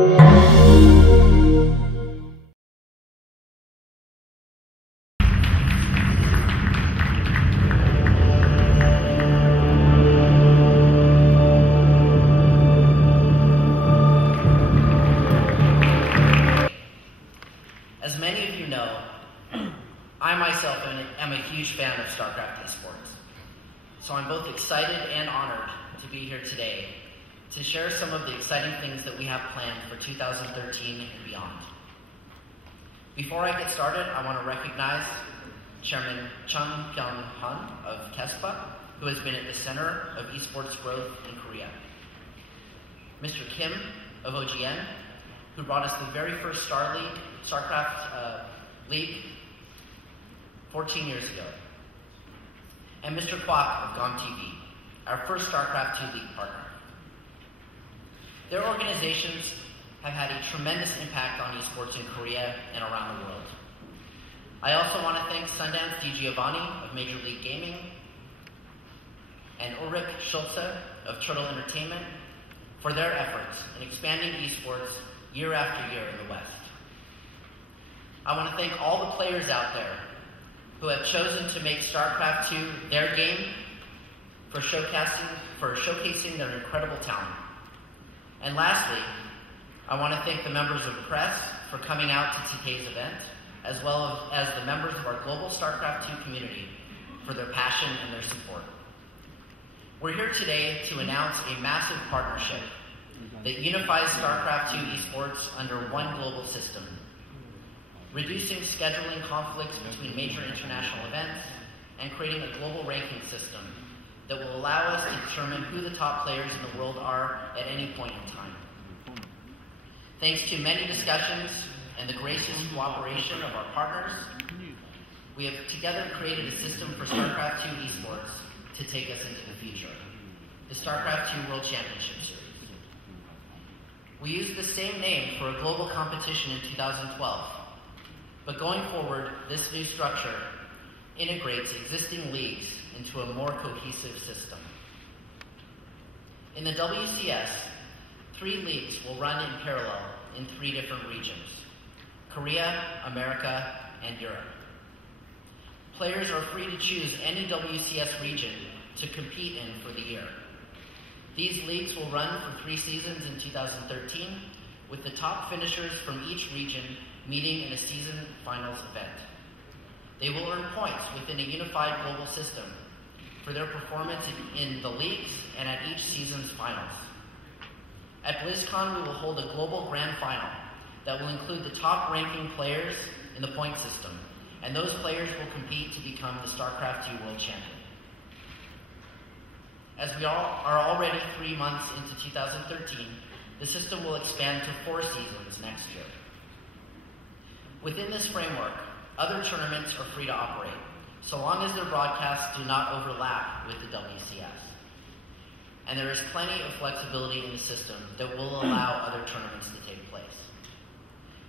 As many of you know, I myself am a huge fan of StarCraft esports. So I'm both excited and honored to be here today to share some of the exciting things that we have planned for 2013 and beyond. Before I get started, I want to recognize Chairman Chung Kyung-han of KESPA, who has been at the center of esports growth in Korea. Mr. Kim of OGN, who brought us the very first StarCraft League 14 years ago. And Mr. Kwok of GomTV, our first StarCraft 2 League partner. Their organizations have had a tremendous impact on esports in Korea and around the world. I also want to thank Sundance DiGiovanni of Major League Gaming and Ulrich Schulze of Turtle Entertainment for their efforts in expanding esports year after year in the West. I want to thank all the players out there who have chosen to make StarCraft 2 their game for showcasing their incredible talent. And lastly, I want to thank the members of the press for coming out to TK's event, as well as the members of our global StarCraft 2 community for their passion and their support. We're here today to announce a massive partnership that unifies StarCraft 2 esports under one global system, reducing scheduling conflicts between major international events and creating a global ranking system that will allow us to determine who the top players in the world are at any point in time. Thanks to many discussions and the gracious cooperation of our partners, we have together created a system for StarCraft 2 esports to take us into the future, the StarCraft 2 World Championship Series. We used the same name for a global competition in 2012, but going forward, this new structure integrates existing leagues into a more cohesive system. In the WCS, 3 leagues will run in parallel in 3 different regions: Korea, America, and Europe. Players are free to choose any WCS region to compete in for the year. These leagues will run for 3 seasons in 2013, with the top finishers from each region meeting in a season finals event. They will earn points within a unified global system for their performance in the leagues and at each season's finals. At BlizzCon, we will hold a global grand final that will include the top ranking players in the point system, and those players will compete to become the StarCraft 2 World Champion. As we are already 3 months into 2013, the system will expand to 4 seasons next year. Within this framework, other tournaments are free to operate, so long as their broadcasts do not overlap with the WCS. And there is plenty of flexibility in the system that will allow other tournaments to take place.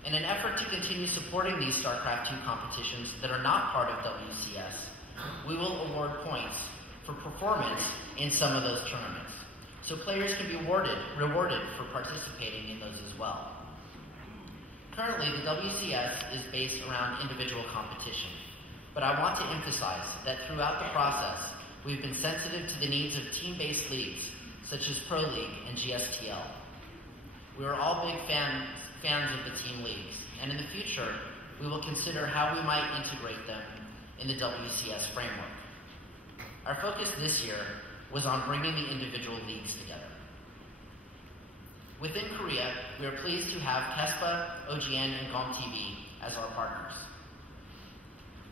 In an effort to continue supporting these StarCraft 2 competitions that are not part of WCS, we will award points for performance in some of those tournaments, so players can be rewarded for participating in those as well. Currently, the WCS is based around individual competition, but I want to emphasize that throughout the process, we've been sensitive to the needs of team-based leagues, such as Pro League and GSTL. We are all big fans of the team leagues, and in the future, we will consider how we might integrate them in the WCS framework. Our focus this year was on bringing the individual leagues together. Within Korea, we are pleased to have KESPA, OGN, and GomTV as our partners.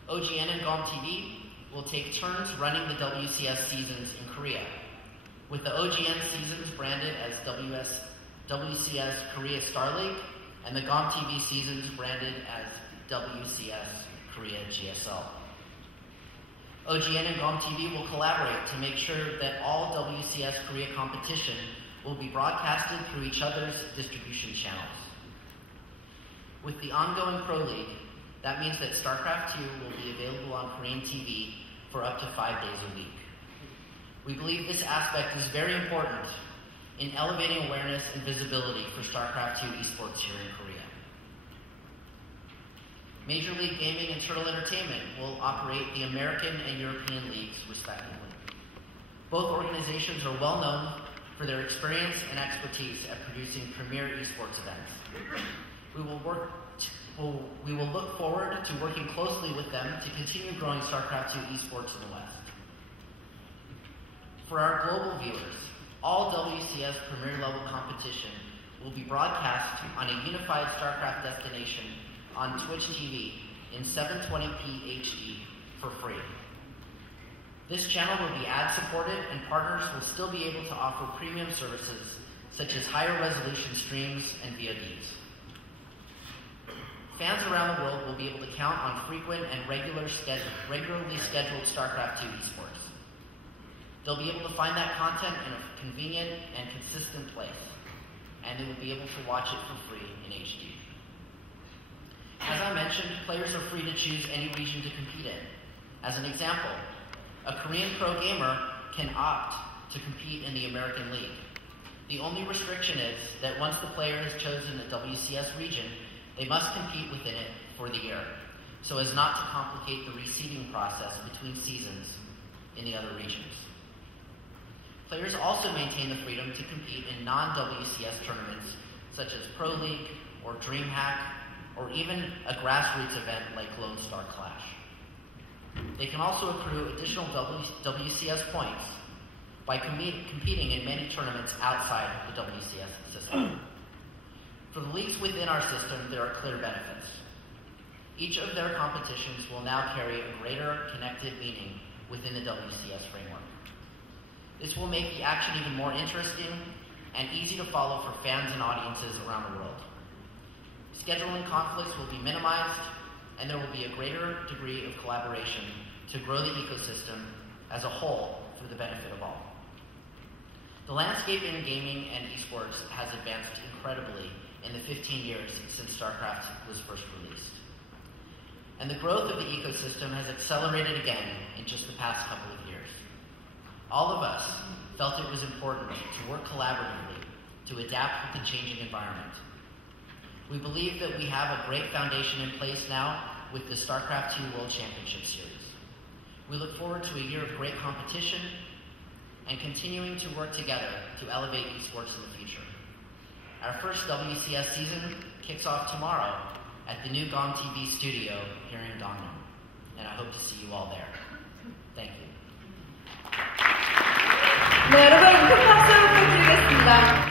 OGN and GomTV will take turns running the WCS seasons in Korea, with the OGN seasons branded as WCS Korea Star League, and the GomTV seasons branded as WCS Korea GSL. OGN and GomTV will collaborate to make sure that all WCS Korea competition will be broadcasted through each other's distribution channels. With the ongoing Pro League, that means that StarCraft 2 will be available on Korean TV for up to 5 days a week. We believe this aspect is very important in elevating awareness and visibility for StarCraft II esports here in Korea. Major League Gaming and Turtle Entertainment will operate the American and European leagues, respectively. Both organizations are well known for their experience and expertise at producing premier esports events. We will look forward to working closely with them to continue growing StarCraft II esports in the West. For our global viewers, all WCS Premier Level competition will be broadcast on a unified StarCraft destination on Twitch TV in 720p HD for free. This channel will be ad-supported, and partners will still be able to offer premium services such as higher resolution streams and VODs. Fans around the world will be able to count on frequent and regularly scheduled StarCraft II esports. They'll be able to find that content in a convenient and consistent place, and they will be able to watch it for free in HD. As I mentioned, players are free to choose any region to compete in. As an example, a Korean pro gamer can opt to compete in the American League. The only restriction is that once the player has chosen the WCS region, they must compete within it for the year, so as not to complicate the reseeding process between seasons in the other regions. Players also maintain the freedom to compete in non-WCS tournaments such as Pro League or DreamHack, or even a grassroots event like Lone Star Clash. They can also accrue additional WCS points by competing in many tournaments outside the WCS system. For the leagues within our system, there are clear benefits. Each of their competitions will now carry a greater connected meaning within the WCS framework. This will make the action even more interesting and easy to follow for fans and audiences around the world. Scheduling conflicts will be minimized, and there will be a greater degree of collaboration to grow the ecosystem as a whole for the benefit of all. The landscape in gaming and esports has advanced incredibly in the 15 years since StarCraft was first released. And the growth of the ecosystem has accelerated again in just the past couple of years. All of us felt it was important to work collaboratively to adapt with the changing environment. We believe that we have a great foundation in place now with the StarCraft II World Championship Series. We look forward to a year of great competition and continuing to work together to elevate esports in the future. Our first WCS season kicks off tomorrow at the new GOM TV studio here in Dongyeong, and I hope to see you all there. Thank you. 네, 여러분 큰 박수 부탁드리겠습니다.